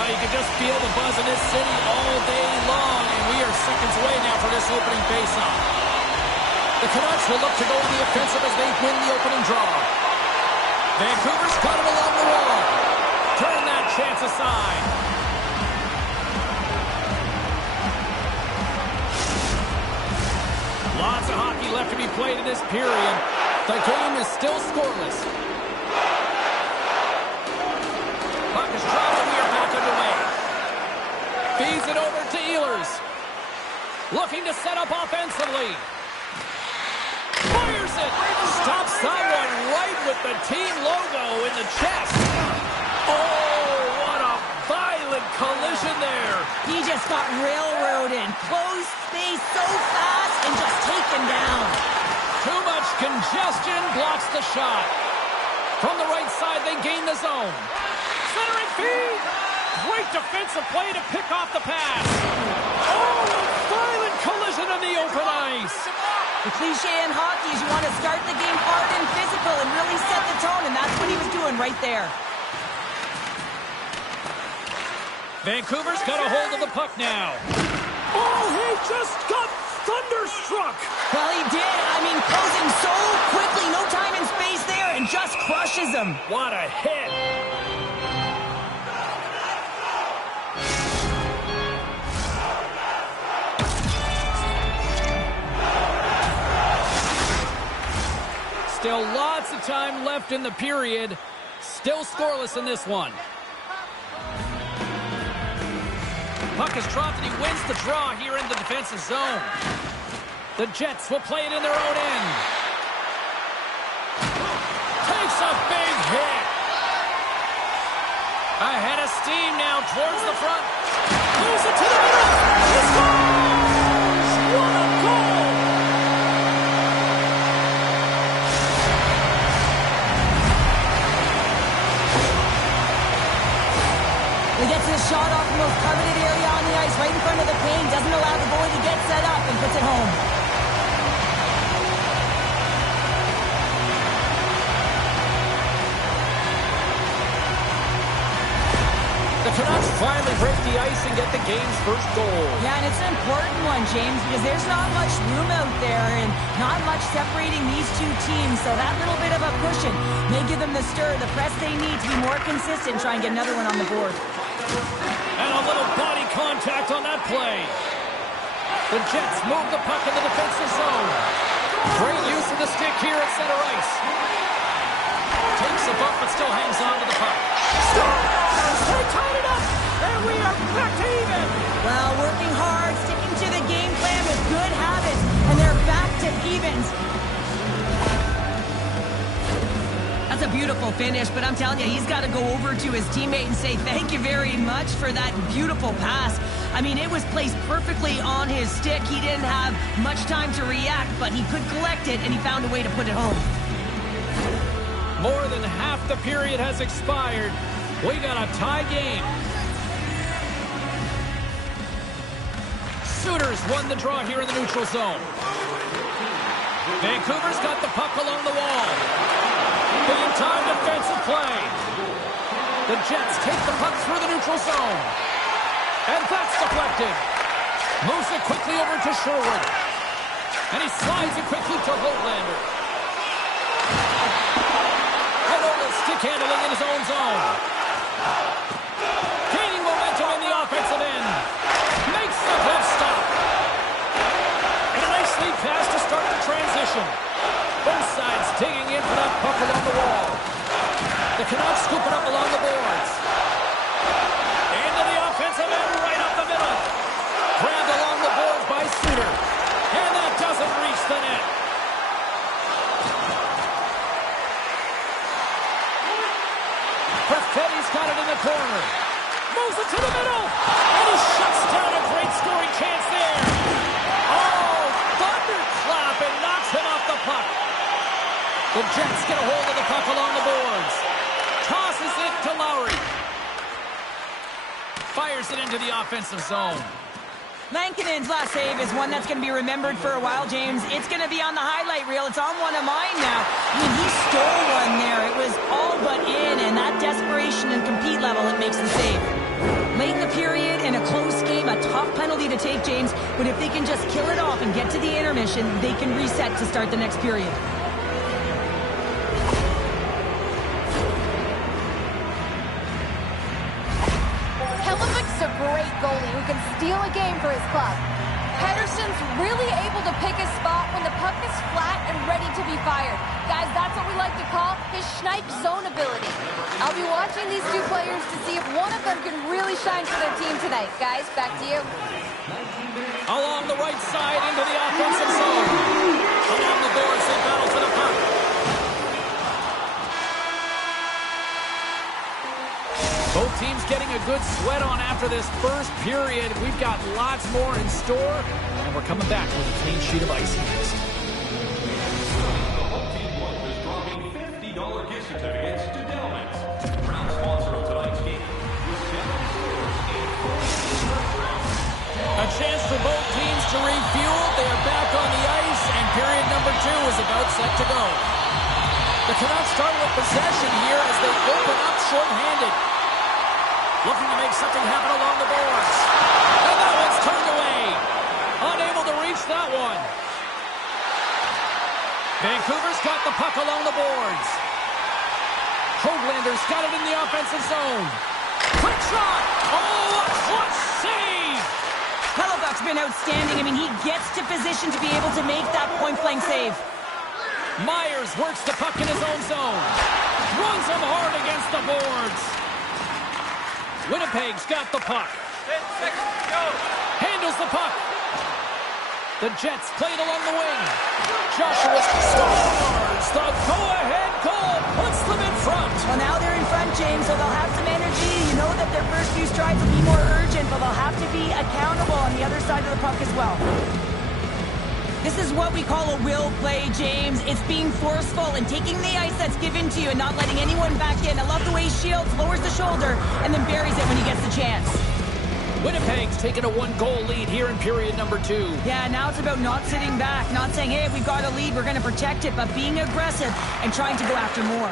Yeah, you can just feel the buzz in this city all day long, and we are seconds away now for this opening faceoff. The Canucks will look to go on the offensive as they win the opening draw. Vancouver's got it along the wall. Turn that chance aside. Lots of hockey left to be played in this period. The game is still scoreless. Puck is dropped and we are back underway. Feeds it over to Ehlers. Looking to set up offensively. Fires it. Stops someone right with the team logo in the chest. Oh, what a violent collision there. He just got railroaded. Closed space so fast and just taken down. Too much congestion blocks the shot. From the right side, they gain the zone. Centering feed. Great defensive play to pick off the pass. Oh, a violent collision on the open ice. The cliche in hockey is you want to start the game hard and physical and really set the tone, and that's what he was doing right there. Vancouver's got a hold of the puck now. Oh, he just got thunderstruck. Well, he did. I mean, closing so quickly, no time and space there, and just crushes him. What a hit. Still lots of time left in the period. Still scoreless in this one. Puck is dropped and he wins the draw here in the defensive zone. The Jets will play it in their own end. Takes a big hit. Ahead of steam now towards the front. Moves it to the middle. He scores! What a goal! He gets his shot off the most coveted area on the ice, right in front of the paint, doesn't allow the goalie to get set up, and puts it home. The Canucks finally break the ice and get the game's first goal. Yeah, and it's an important one, James, because there's not much room out there and not much separating these two teams, so that little bit of a cushion may give them the stir, the press they need to be more consistent, try and get another one on the board. And a little body contact on that play. The Jets move the puck in the defensive zone. Great use of the stick here at center ice. Takes a bump but still hangs on to the puck. Stars! They tied it up! And we are back to even! Well, working hard, sticking to the game plan with good habits, and they're back to evens. That's a beautiful finish, but I'm telling you, he's got to go over to his teammate and say thank you very much for that beautiful pass. I mean, it was placed perfectly on his stick. He didn't have much time to react, but he could collect it, and he found a way to put it home. More than half the period has expired. We got a tie game. Sooners won the draw here in the neutral zone. Vancouver's got the puck along the wall. Big time defensive play. The Jets take the puck through the neutral zone. And that's deflected. Moves it quickly over to Sherwood. And he slides it quickly to Holander. Hedola stick handling in his own zone. Gaining momentum in the offensive end. Makes the glove stop. And a nice lead pass to start the transition. Both sides digging in for that puck along the wall. The Canucks scoop it up along the boards. Into the offensive end, right up the middle. Grabbed along the boards by Suter. And that doesn't reach the net. Perfetti's got it in the corner. Moves it to the middle. And he shuts down a great scoring chance there. Oh, thunderclap, and knocks him off the puck. The Jets get a hold of the puck along the boards. Tosses it to Lowry. Fires it into the offensive zone. Lankinen's last save is one that's going to be remembered for a while, James. It's going to be on the highlight reel. It's on one of mine now. I mean, he stole one there. It was all but in, and that desperation and compete level, it makes the save. Late in the period, in a close game, a tough penalty to take, James. But if they can just kill it off and get to the intermission, they can reset to start the next period. Helovic's a great goalie who can steal a game for his club. Pedersen's really able to pick his spot when the puck is flat and ready to be fired. Guys, that's what we like to call his snipe zone ability. I'll be watching these two players to see if one of them can really shine for their team tonight. Guys, back to you. Along the right side into the offensive zone. Along the boards, they battle for the puck. Both teams getting a good sweat on after this first period. We've got lots more in store, and we're coming back with a clean sheet of ice next. The home team is dropping $50 gift certificates to Delmans, proud sponsor of tonight's game. A chance for both teams to refuel. They are back on the ice, and period number 2 is about set to go. The Canucks start with possession here as they open up shorthanded. Looking to make something happen along the boards. And that one's turned away. Unable to reach that one. Vancouver's got the puck along the boards. Hoaglander's got it in the offensive zone. Quick shot! Oh, a clutch save! Helovic's been outstanding. I mean, he gets to position to be able to make that point-blank save. Myers works the puck in his own zone. Runs him hard against the boards. Winnipeg's got the puck. 10 seconds to go. Handles the puck. The Jets played along the wing. Joshua scores. The go-ahead goal puts them in front. Well, now they're in front, James, so they'll have some energy. You know that their first few strides will be more urgent, but they'll have to be accountable on the other side of the puck as well. This is what we call a will play, James. It's being forceful and taking the ice that's given to you and not letting anyone back in. I love the way he shields, lowers the shoulder, and then buries it when he gets the chance. Winnipeg's taken a 1-goal lead here in period number 2. Yeah, now it's about not sitting back, not saying, hey, we've got a lead, we're going to protect it, but being aggressive and trying to go after more.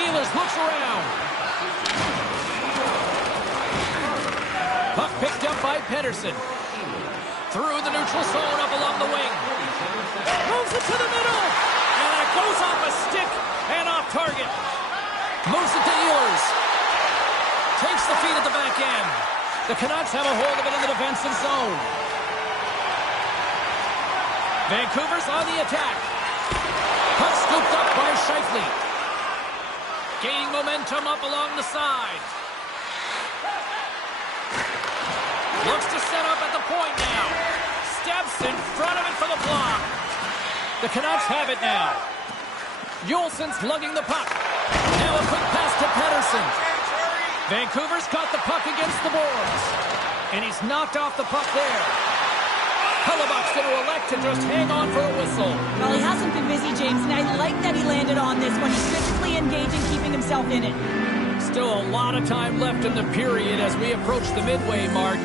Ehlers looks around. Puck picked up by Pedersen. Through the neutral zone, up along the wing. Moves it to the middle. And it goes off a stick and off target. Moves it to Ehlers. Takes the feed at the back end. The Canucks have a hold of it in the defensive zone. Vancouver's on the attack. Puck scooped up by Scheifele. Gaining momentum up along the side. Looks to set up at the point now. Steps in front of it for the block. The Canucks have it now. Julesen's lugging the puck. Now a quick pass to Pedersen. Vancouver's got the puck against the boards. And he's knocked off the puck there. Helovic's going to elect to just hang on for a whistle. Well, he hasn't been busy, James, and I like that he landed on this when he's physically engaging, keeping himself in it. Still a lot of time left in the period as we approach the midway mark.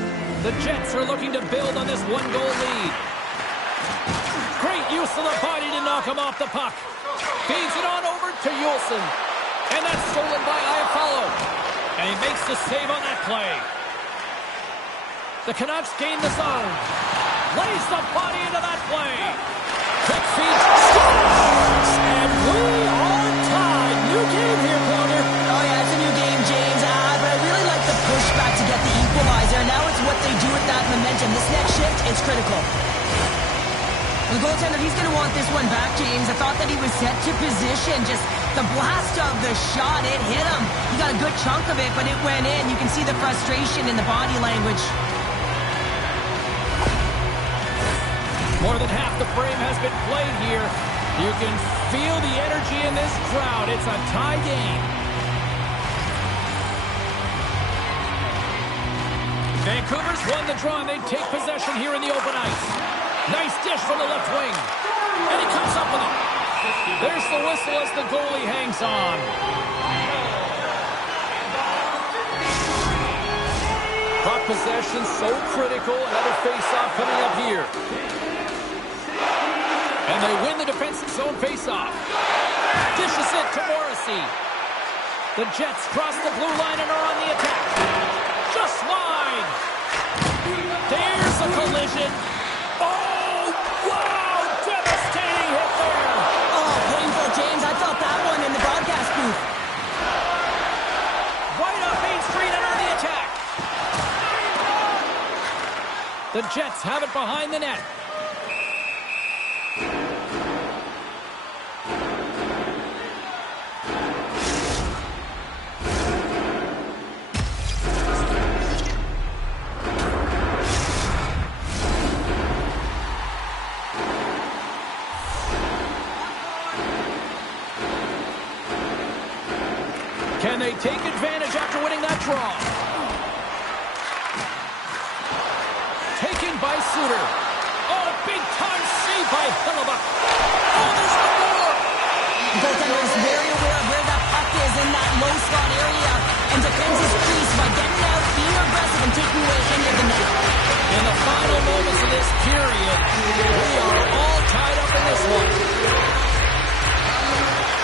The Jets are looking to build on this 1-goal lead. Great use of the body to knock him off the puck. Feeds it on over to Julesen. And that's stolen by Iafallo. And he makes the save on that play. The Canucks gain the zone. Lays the body into that play. Quick feed. Scores! And we are tied. New game here, Connor. Oh, yeah, it's a new game, James. But I really like the pushback to get the equalizer. Now it's what they do with that momentum. This next shift, it's critical. The goaltender, he's going to want this one back, James. I thought that he was set to position. Just the blast of the shot, it hit him. He got a good chunk of it, but it went in. You can see the frustration in the body language. More than half the frame has been played here. You can feel the energy in this crowd. It's a tie game. Vancouver's won the draw, and they take possession here in the open ice. Nice dish from the left wing. And he comes up with it. There's the whistle as the goalie hangs on. Puck possession so critical. Another face-off coming up here. And they win the defensive zone face-off. Dishes it to Morrissey. The Jets cross the blue line and are on the attack. Just wide. There's a collision. Oh, wow! Devastating hit there. Oh, painful, James. I felt that one in the broadcast booth. Right up Main Street and on the attack. The Jets have it behind the net. Can they take advantage after winning that draw? Taken by Suter. Oh, big-time save by Hellebuyck. Oh, there's one more. The goaltender is very aware of where that puck is in that low slot area and defends his crease by getting out, being aggressive, and taking away any of the net. In the final moments of this period, we are all tied up in this one.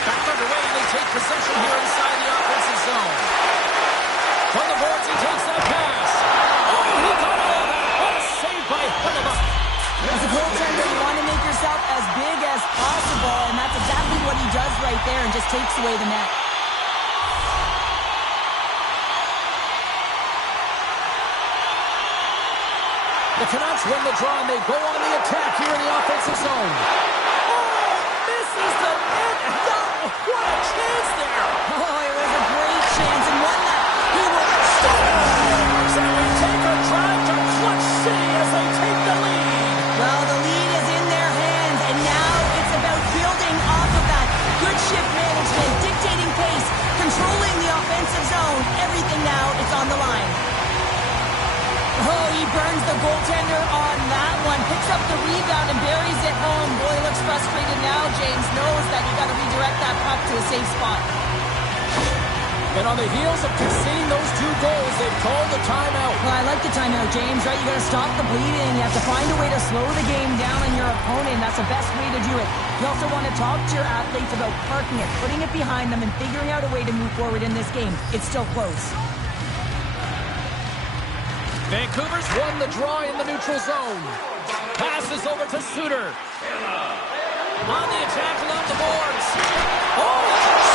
Back underway, and they take possession here inside the offensive zone. From the boards, he takes that pass. Oh, he got all of that. What a save by Hellebuyck. As a goaltender, you want to make yourself as big as possible, and that's exactly what he does right there and just takes away the net. The Canucks win the draw, and they go on the attack here in the offensive zone. Oh, misses the net. What a chance there. Oh, it was a great chance and one that he will Stars, and we take a drive to Clutch City as they take the lead. Well, the lead is in their hands, and now it's about building off of that. Good shift management, dictating pace, controlling the offensive zone. Everything now, it's on the line. Oh, he burns the goaltender on that one. Picks up the rebound and buries it home. Boy, looks frustrated now. James knows that you got to redirect that puck to a safe spot. And on the heels of conceding those two goals, they've called the timeout. Well, I like the timeout, James, right? You got to stop the bleeding. You have to find a way to slow the game down on your opponent. That's the best way to do it. You also want to talk to your athletes about parking it, putting it behind them, and figuring out a way to move forward in this game. It's still close. Vancouver's won the draw in the neutral zone. Passes over to Suter. On the attack along the boards. Oh,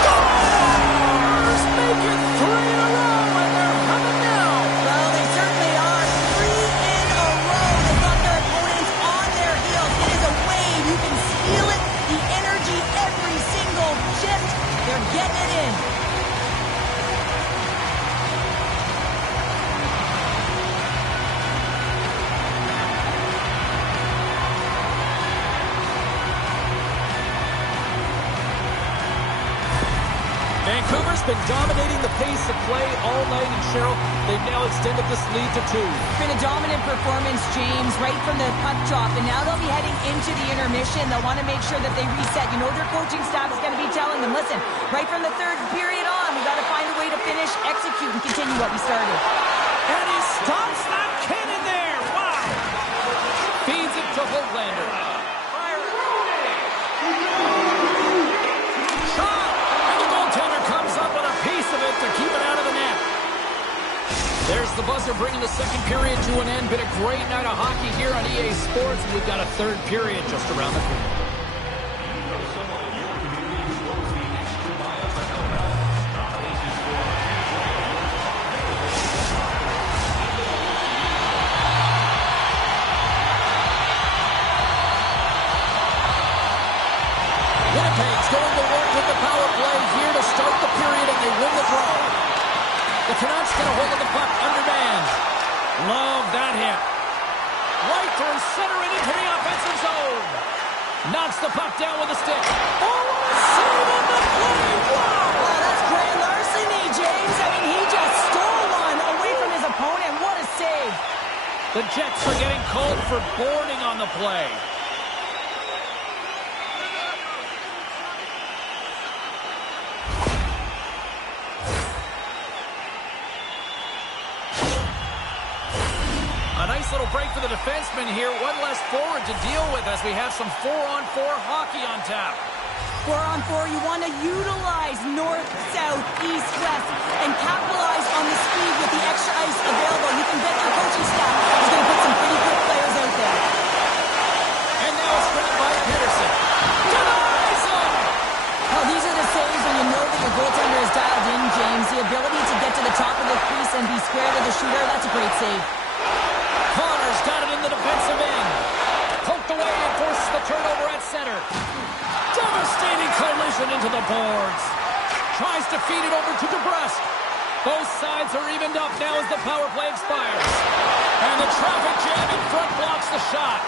Stars make it 3 in a row, and they're humming now. Well, they certainly are. 3 in a row. They've got their opponents on their heels. It is a wave. You can feel it. The energy, every single shift. They're getting it in. Vancouver's been dominating the pace of play all night, and Cheryl, they've now extended this lead to 2. It's been a dominant performance, James, right from the puck drop, and now they'll be heading into the intermission. They'll want to make sure that they reset. You know their coaching staff is going to be telling them, listen, right from the third period on, we got to find a way to finish, execute, and continue what we started. And he stops that cannon there. Wow. Feeds it to Hoglander. To keep it out of the net. There's the buzzer bringing the second period to an end. Been a great night of hockey here on EA Sports, and we've got a third period just around the corner. Winnipeg's going to work with the power play here to start the period, and they win the draw. The Canucks get a hold of the puck undermanned. Love that hit. Right through center and into the offensive zone. Knocks the puck down with a stick. Oh, what a save on the play. Wow. Oh, that's grand larceny, James. I mean, he just stole one away from his opponent. What a save. The Jets are getting called for boarding on the play. Little break for the defenseman here. One less forward to deal with as we have some 4-on-4 hockey on tap. 4-on-4, you want to utilize north, south, east, west, and capitalize on the speed with the extra ice available. You can bet your coaching staff is going to put some pretty quick players out there. And now it's driven by Peterson. Denies him! Well, these are the saves when you know that your goaltender is dialed in, James. The ability to get to the top of the crease and be square to the shooter, that's a great save. Connor's got it in the defensive end. Poked away and forces the turnover at center. Devastating collision into the boards. Tries to feed it over to DeBrusque. Both sides are evened up now as the power play expires. And the traffic jam in front blocks the shot.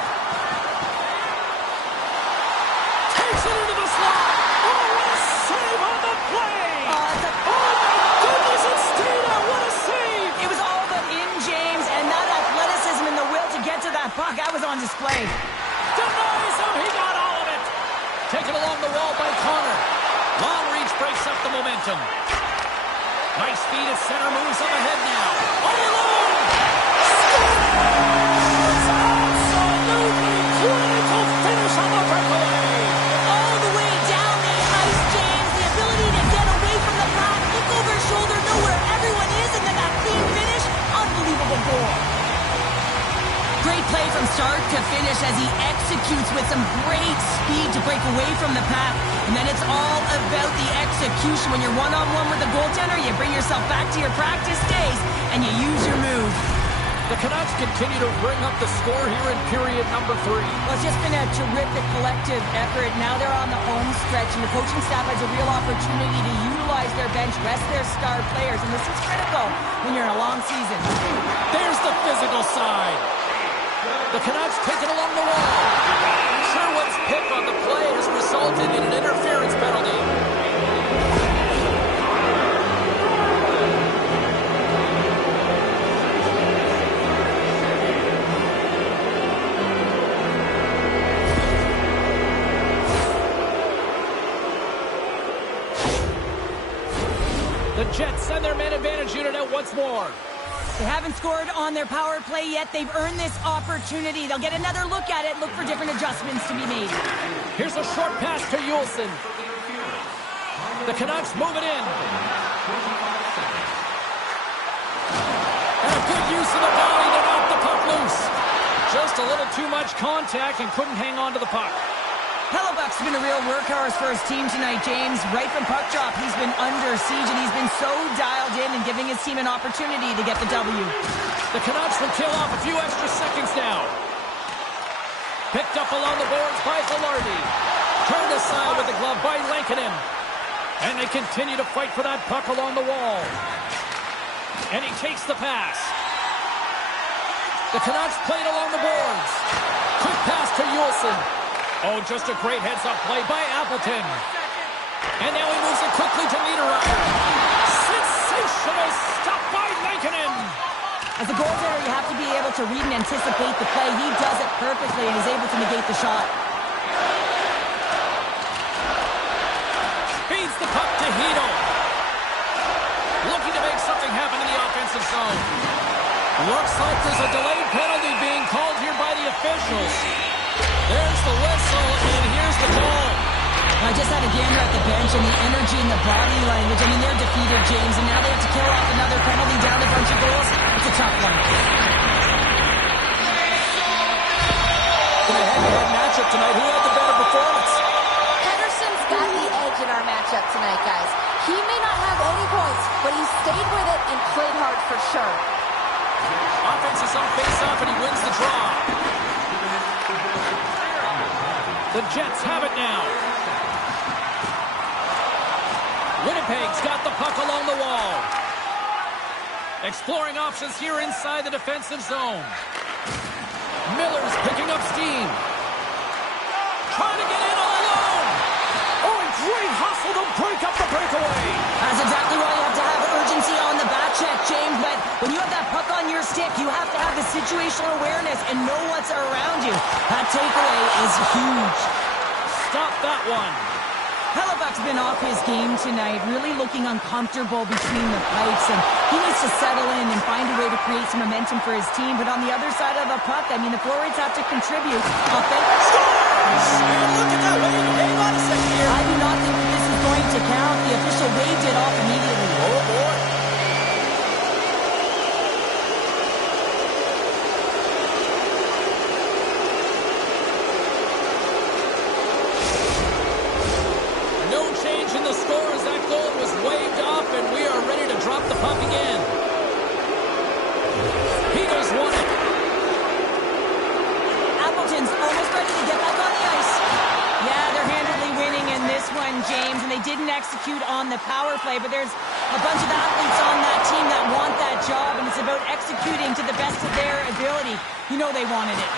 Takes it into the slot. Oh, what a save on the play! Oh my goodness, it's stayed out. What a save! It was all but in, James, and that athleticism and the will to get to that puck, that was on display. Denies him. He got all of it. Taken along the wall by Connor. Long reach breaks up the momentum. Nice feed at center, moves up ahead now. All alone! Scores! Absolutely clinical finish on the breakaway. All the way down the ice, James. The ability to get away from the pack, look over his shoulder, know where everyone is, and then that clean finish. Unbelievable goal. Great play from start to finish as he executes with some great speed to break away from the pack. And then it's all about the execution. When you're one-on-one with the goaltender, you bring yourself back to your practice days and you use your move. The Canucks continue to bring up the score here in period number 3. Well, it's just been a terrific collective effort. Now they're on the home stretch, and the coaching staff has a real opportunity to utilize their bench, rest their star players, and this is critical when you're in a long season. There's the physical side. The Canucks take it along the wall. Sherwood's pick on the play has resulted in an interference penalty. The Jets send their man advantage unit out once more. They haven't scored on their power play yet. They've earned this opportunity. They'll get another look at it, look for different adjustments to be made. Here's a short pass to Juleson. The Canucks move it in. And a good use of the body to knock the puck loose. Just a little too much contact and couldn't hang on to the puck. Hellebuck's been a real workhorse for his team tonight, James. Right from puck drop, he's been under siege, and he's been so dialed in and giving his team an opportunity to get the W. The Canucks will kill off a few extra seconds now. Picked up along the boards by Velarde. Turned aside with the glove by Lankinen. And they continue to fight for that puck along the wall. And he takes the pass. The Canucks played along the boards. Quick pass to Juleson. Oh, just a great heads-up play by Appleton. And now he moves it quickly to Niederreiter. Sensational stop by Lankinen. As a goaltender, you have to be able to read and anticipate the play. He does it perfectly and is able to negate the shot. Feeds the puck to Hito. Looking to make something happen in the offensive zone. Looks like there's a delayed penalty being called here by the officials. There's the whistle, and here's the goal. I just had a gander at the bench, and the energy and the body language. I mean, they're defeated, James, and now they have to kill off another penalty down a bunch of goals. It's a tough one. In a head-to-head matchup tonight, who had the better performance? Pedersen's got the edge in our matchup tonight, guys. He may not have any points, but he stayed with it and played hard for sure. Offense is on face-off, and he wins the draw. The Jets have it now. Winnipeg's got the puck along the wall. Exploring options here inside the defensive zone. Miller's picking up steam. Trying to get in all alone. Oh, and great hustle to break up the breakaway. That's exactly why you have to have urgency on the back check, James. But when you have that puck on your stick, you have to have the situational awareness and know what's around you. That takeaway is huge. Stop that one. Hellebuck's been off his game tonight, really looking uncomfortable between the pipes, and he needs to settle in and find a way to create some momentum for his team. But on the other side of the puck, I mean, the forwards have to contribute. Scores! And look at that. Wait, hang on a second here. I do not think that this is going to count. The official waved it off immediately. Oh, boy. No change in the score as that goal was waved off, and we are ready to drop the puck again. Hedo's won it. Appleton's almost ready to get back on the ice. Yeah, they're handily winning in this one, James, and they didn't execute on the power play, but there's a bunch of athletes on that team that want that job, and it's about executing to the best of their ability. You know they wanted it.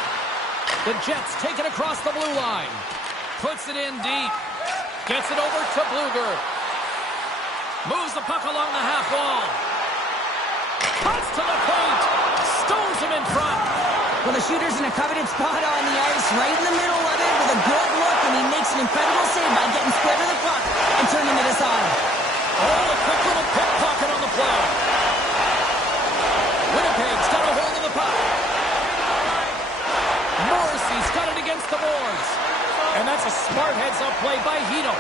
The Jets take it across the blue line. Puts it in deep. Gets it over to Bluger. Moves the puck along the half wall. Cuts to the paint. Stones him in front. Well, the shooter's in a coveted spot on the ice, right in the middle of it with a good look, and he makes an incredible save by getting square to the puck and turning it aside. Oh, a quick little pickpocket on the play. Winnipeg's got a hold of the puck. Morrissey's got it against the boards. And that's a smart heads-up play by Hedo.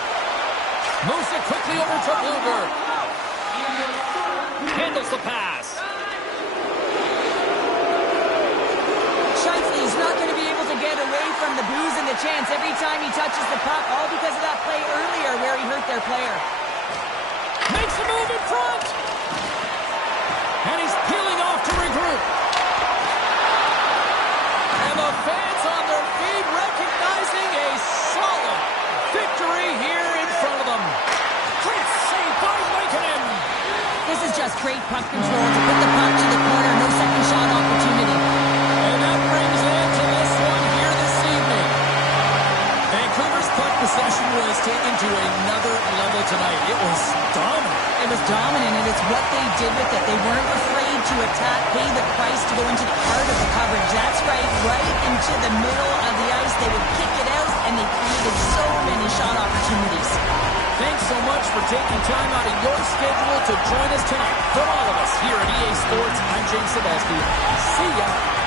Moves it quickly over to Bluger. Handles the pass. Scheifele's not going to be able to get away from the booze and the chance every time he touches the puck, all because of that play earlier where he hurt their player. Makes a move in front. And he's peeling off to regroup. And the fans on their feet recognizing a solid victory here in front of them. Great save by Lankinen. This is just great puck control to put the puck to the corner, no second shot opportunity. And that brings an end to this one here this evening. Vancouver's puck possession was taken to another level tonight. It was dominant. It was dominant, and it's what they did with it. They weren't afraid to attack, pay the price to go into the heart of the coverage. That's right into the middle of the ice. They would kick it out, and they created so many shot opportunities. Thanks so much for taking time out of your schedule to join us tonight. From all of us here at EA Sports, I'm James Cebulski. See ya.